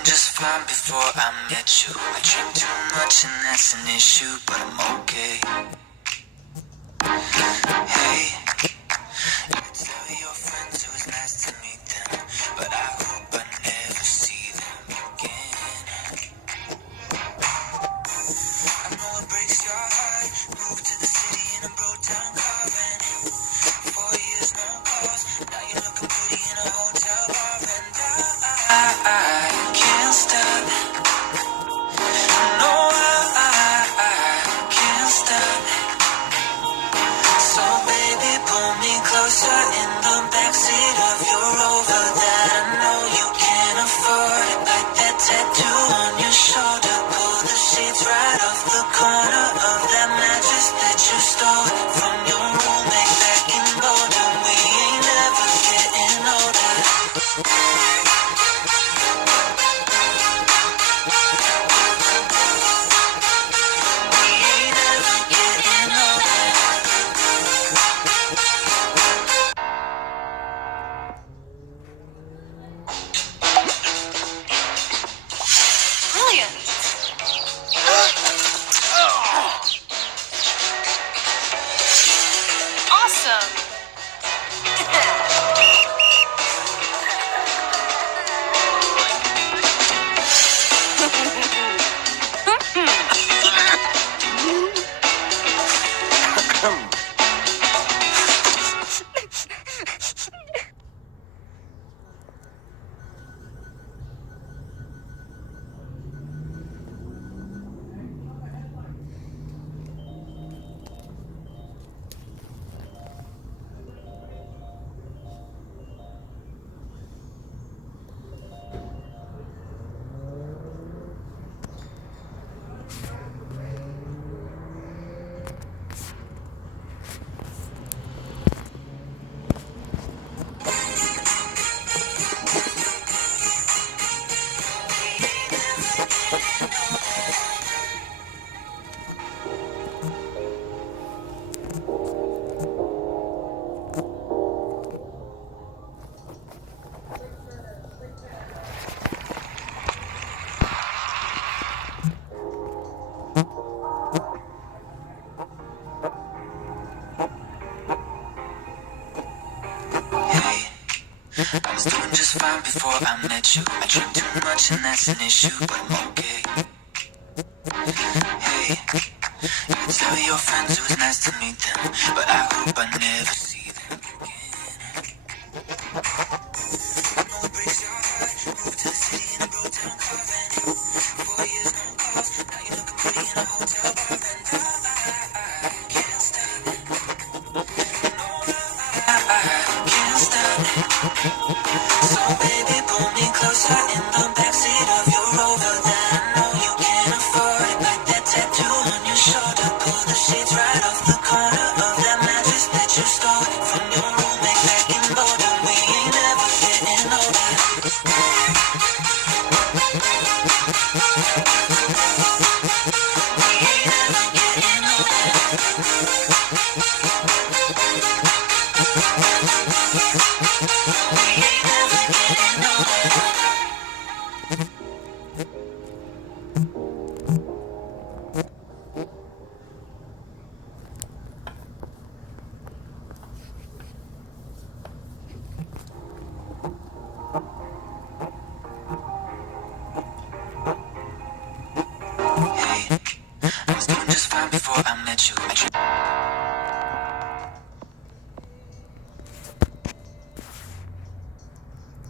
doing just fine before I met you. I drink too much and that's an issue, but I'm okay. Hey, you tell your friends it was nice to meet them, but I hope I never see them again. I know it breaks your heart. Moved to the city in a broke down car and 4 years no calls. Now you're looking pretty in a hotel bar and I can't stop. No, I can't stop. So baby, pull me closer in the backseat of your Rover that I know you can't afford. Like that tattoo on your shoulder. Pull the sheets right off the corner of that mattress that you stole from your roommate back in Boulder. We ain't never getting older. We ain't never getting older. Brilliant. Awesome. Hey, I was doing just fine before I met you. I drink too much and that's an issue, but I'm okay. Hey, you tell your friends it was nice to meet them, but I hope I never see them again. I know it breaks your heart. Moved to the city in a broke down car van. 4 years no calls. Now you're looking pretty in a hotel bar and I can't stop. No, I can't stop. So baby, pull me closer in the backseat of your Rover that I know you can't afford. Like that tattoo on your shoulder. Pull the sheets right off the corner of that mattress that you stole from your roommate back in Boulder. We ain't never getting older. We ain't never getting older. We ain't never getting older. Hey, I was doing just fine before I met you. I drink